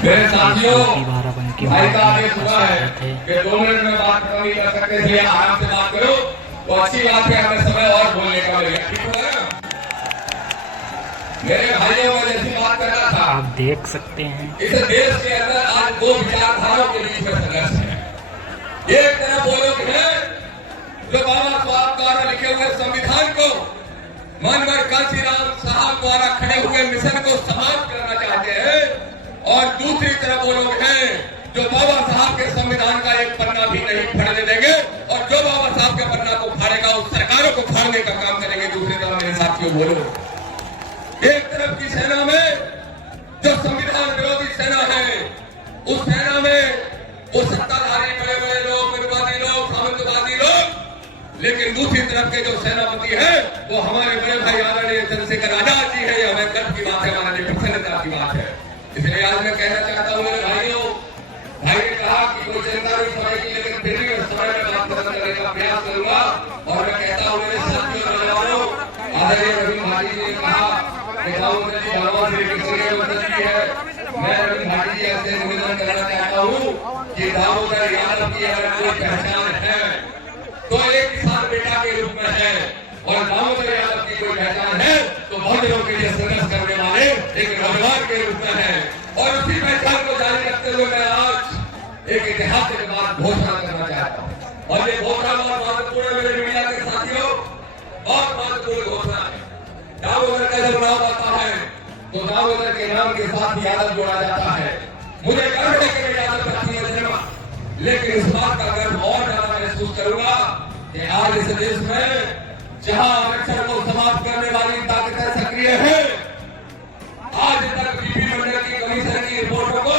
मेरे साथियों, भाई का आदेश हुआ है कि 2 मिनट में बात खत्म नहीं कर सकते, इसलिए आराम से बात करो तो अच्छी बात है। हमें समय और बोलने का मिलेगा, ठीक है ना? मेरे भाइयों में जैसी बात कर रहा था, आप देख सकते हैं इस देश के अंदर आज 2 विचारधाराओं के बीच में संघर्ष है। एक तरफ वो लोग हैं जो बाबा साहब द्वारा लिखे हुए संविधान को मनवर कांशीराम साहब द्वारा खड़े हुए मिशन को समाप्त करना चाहते हैं, और दूसरी तरफ वो लोग हैं जो बाबा साहब के संविधान का एक पन्ना भी नहीं फाड़ने देंगे, और जो बाबा साहब के पन्ना को फाड़ेगा उस सरकारों को फाड़ने का काम करेंगे। दूसरी तरफ मेरे साथियों बोलो, एक तरफ की सेना में जो संविधान विरोधी सेना है, उस सेना में वो सत्ताधारी बड़े बड़े लोग, विवादी लोग, सामंतवादी लोग, लेकिन दूसरी तरफ के जो सेनापति है वो हमारे बड़े भाई आदरणीय चंद्रशेखर आजाद जी है। ये हमें गर्व की बात है, हमारे लिए प्रसन्नता की बात है। इसलिए आज मैं कहना चाहता हूँ मेरे भाइयों, भाई ने कहा कि कोई चिंता नहीं समय की, लेकिन फिर भी मैं समय में बात खत्म करने का प्रयास करूंगा। और मैं कहता हूँ मेरे साथियों नौजवानों, आदरणीय रवीन भाटी जी ने कहा कि दामोदर जी भगवान श्री कृष्ण के अवतार जी है। मैं रवीन भाटी जी से निवेदन करना चाहता हूँ कि दामोदर यादव की अगर कोई पहचान है तो एक किसान बेटा के रूप में है, और दामोदर यादव की कोई पहचान है तो बहुजनों के लिए संघर्ष करने वाले एक नौजवान के रूप में है। और उसी पहचान को जारी रखते हुए मैं आज एक ऐतिहासिक बात घोषणा करना चाहता हूँ, और ये घोषणा बहुत महत्वपूर्ण है मेरे मीडिया के साथियों, बहुत महत्वपूर्ण घोषणा है। दामोदर का जब नाम आता है तो दामोदर के नाम के साथ यादव जोड़ा जाता है। मुझे गर्व है कि मैं यादव जाति में जन्मा, लेकिन इस बात का गर्व और ज्यादा महसूस करूंगा कि आज इस देश में जहां आरक्षण को समाप्त करने वाली ताकतें सक्रिय हैं, आज तक बीपी मंडल की कमीशन की रिपोर्टों को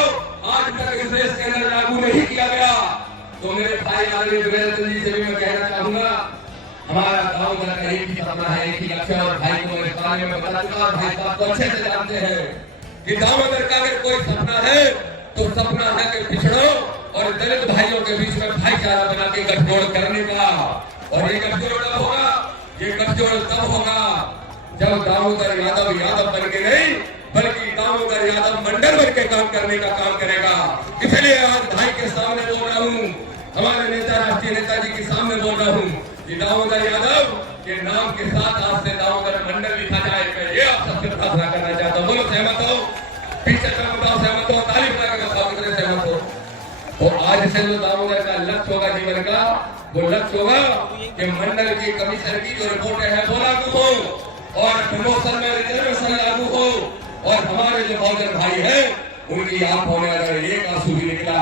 आज तक इस देश के अंदर लागू नहीं किया गया। तो मेरे भाई आदरणीय वीरेंद्र जी से भी मैं कहना चाहूंगा, हमारा दामोदर का एक ही सपना है, एक ही लक्ष्य है। और भाई को मैं इस बारे में बता चुका, भाई साहब को अच्छे से जानते हैं कि दामोदर का अगर कोई सपना है तो सपना है कि पिछड़ों और दलित भाइयों के बीच में भाईचारा बना के गठजोड़ करने का। और ये गठजोड़ तब होगा, ये गठजोड़ तब होगा जब दामोदर यादव बन के नहीं, बल्कि दामोदर यादव मंडल बन के काम करने का काम करेगा। इसलिए आज भाई के सामने बोल रहा हूँ, हमारे नेता राष्ट्रीय नेताजी के सामने बोल रहा हूँ कि दामोदर यादव के नाम के साथ आज से दामोदर मंडल लिखा जाए। मैं ये आप सबसे प्रार्थना करना चाहता हूँ। बोलो सहमत हो? पीछे बताओ सहमत हो? ताली बजाकर बताओ कितने सहमत हो? और आज से जो दामोदर का लक्ष्य होगा जीवन का, वो लक्ष्य होगा कि मंडल की कमीशन की जो रिपोर्टें हैं वो लागू हो, और प्रमोशन में रिजर्वेशन लागू हो, और हमारे जो बहुजन भाई हैं उनकी आंखों में अगर एक आंसू भी निकला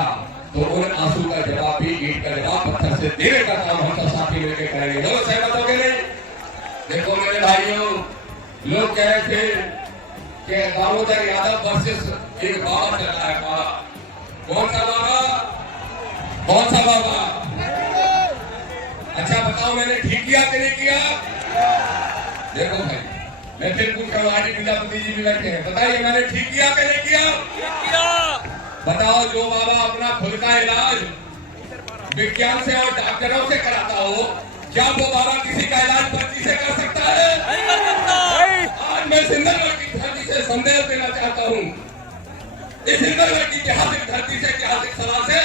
तो उन आंसू का जवाब भी ईंट का जवाब पत्थर से देने का काम हम सब साथी मिलकर करेंगे। लोग सहमत हो गए नहीं? देखो मेरे भाइयों, लोग कह रहे थे कि दामोदर यादव वर्सेस एक बाबा चल रहा है। बाबा कौन सा बाबा? कौन सा बाबा? अच्छा बताओ मैंने ठीक किया कि नहीं किया? देखो भाई, मैं फिर पूछ रहा हूँ, आदि प्रजापति जी भी बैठे हैं, बताइए मैंने ठीक किया कि नहीं किया? बताओ, जो बाबा अपना खुद का इलाज विज्ञान से और डॉक्टरों से कराता हो, क्या वो बाबा किसी का इलाज पर्ची से कर सकता है? नहीं कर सकता। आज मैं सिंदरगढ़ की धरती से संदेश देना चाहता हूँ, इस सिंदरगढ़ की ऐतिहासिक धरती से, ऐतिहासिक सभा से,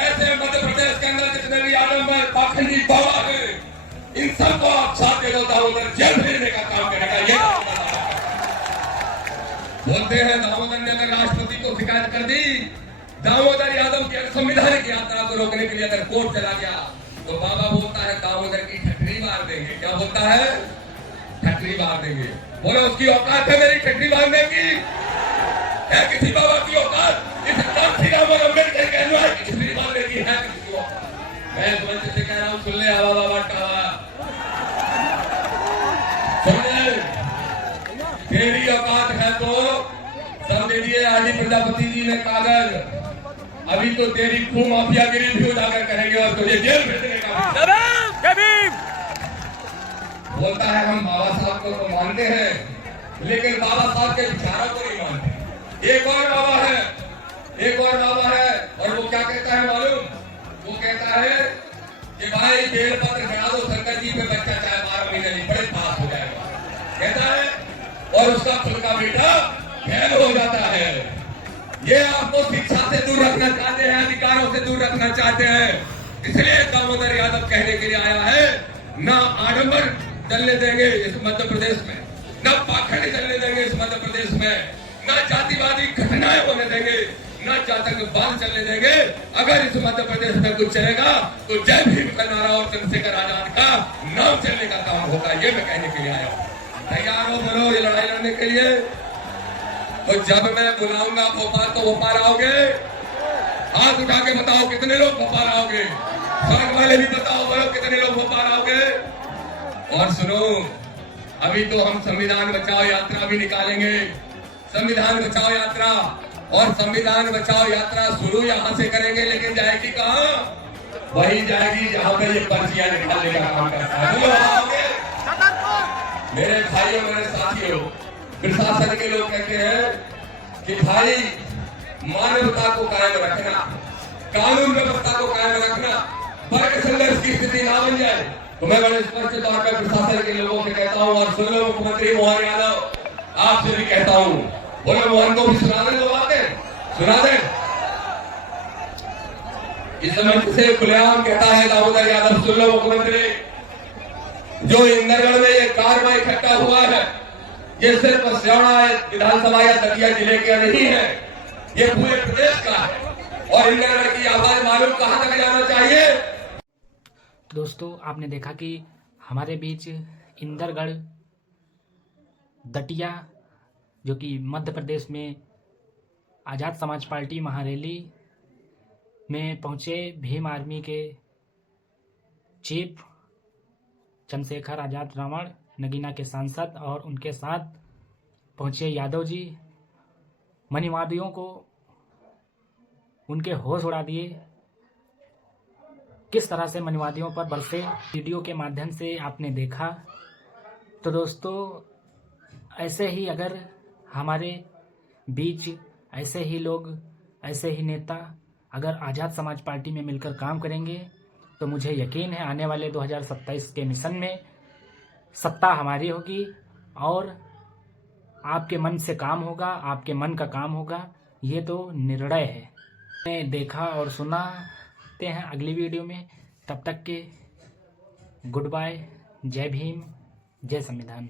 ऐसे मध्य प्रदेश के अंदर जितने भी आडम्बर पाखंडी बाबा है, इन सबको आप साथ दे दो, दामोदर जेल भेजने का काम करेगा। ये बोलते हैं दामोदर ने अगर राष्ट्रपति को शिकायत कर दी, दामोदर यादव की संवैधानिक यात्रा को रोकने के लिए अगर कोर्ट चला गया, तो बाबा बोलता है दामोदर की ठटरी मार देंगे। क्या बोलता है? ठटरी मार देंगे। बोलो उसकी औकात है मेरी ठटरी मारने की? है किसी बाबा की औकात? इस श्री राम और अम्बेडकर के अनुयायी की ठटरी मारने की है किसी की औकात? मैं मंच से कह रहा हूँ, सुन ले हवा बाबा टावा, सुन ले, तेरी औकात है तो सब दे दिए आदि प्रजापति जी ने कागज, अभी तो तेरी खून माफियागिरी भी उजागर करेंगे और तुझे जेल भेजने का। बोलता है हम बाबा साहब को तो मानते हैं, लेकिन बाबा साहब के विचारों को नहीं मानते। एक और बाबा है, एक और बाबा है, और वो क्या कहता है मालूम? वो कहता है कि भाई बेल पत्र चढ़ा दो शंकर जी पे, बच्चा चाहे 12 महीने नहीं पड़े पास हो जाएगा, कहता है। और उसका खुद का बेटा फेल हो जाता है। ये आपको शिक्षा से दूर रखना चाहते हैं, अधिकारों से दूर रखना चाहते हैं। इसलिए दामोदर यादव कहने के लिए आया है, ना आडंबर चलने देंगे इस मध्य प्रदेश में, न पाखंड चलने देंगे इस मध्य प्रदेश में, न जातिवादी घटनाएं होने देंगे, न आतंकवाद चलने देंगे। अगर इस मध्य प्रदेश में कुछ चलेगा तो जय भीम का नारा और चंद्रशेखर आजाद का नाम चलने का काम होगा। ये मैं कहने के लिए आया हूँ। तैयार हो बोलो ये लड़ाई लड़ने के लिए? तो जब मैं बुलाऊंगा भोपाल तो भोपाल आओगे? हाथ उठा के बताओ कितने लोग भोपाल आओगे? सड़क वाले भी बताओ, बोलो कितने लोग भोपाल आओगे? और सुनो, अभी तो हम संविधान बचाओ यात्रा भी निकालेंगे। संविधान बचाओ यात्रा, और संविधान बचाओ यात्रा शुरू यहां से करेंगे, लेकिन जाएगी कहां? वही जाएगी जहां पर ये पर्चियां निकालने का काम करता है। मेरे भाइयों, मेरे साथियों, प्रशासन के लोग कहते हैं कि भाई मानवता को कायम रखना, कानून व्यवस्था को कायम रखना, वर्ग संघर्ष की स्थिति ना बन जाए। तो मैं बड़े स्पष्ट तौर पर प्रशासन के लोगों से कहता हूं, और सुन लो मुख्यमंत्री मोहन यादव, आपसे भी कहता हूं, बोलो मोहन को भी सुना दें, दो बातें सुना दें। इस मंच से खुलेआम कहता है दामोदर यादव, सुन लो मुख्यमंत्री, जो इंदरगढ़ में ये कार्रवाई इकट्ठा हुआ है, ये सिर्फ स्याणा विधानसभा या दतिया जिले का नहीं है, ये पूरे प्रदेश का है। और इंदरगढ़ की आवाज मालूम कहां तक जाना चाहिए? दोस्तों, आपने देखा कि हमारे बीच इंदरगढ़, दतिया, जो कि मध्य प्रदेश में आज़ाद समाज पार्टी महारैली में पहुंचे भीम आर्मी के चीफ चंद्रशेखर आजाद रावण, नगीना के सांसद, और उनके साथ पहुंचे यादव जी, मनीवादियों को उनके होश उड़ा दिए। किस तरह से मनीवादियों पर बरसे, वीडियो के माध्यम से आपने देखा। तो दोस्तों, ऐसे ही अगर हमारे बीच ऐसे ही लोग, ऐसे ही नेता अगर आज़ाद समाज पार्टी में मिलकर काम करेंगे तो मुझे यकीन है आने वाले 2027 के मिशन में सत्ता हमारी होगी और आपके मन से काम होगा, आपके मन का काम होगा। ये तो निर्णय है। मैंने देखा और सुना हैं अगली वीडियो में। तब तक के गुड बाय। जय भीम, जय संविधान।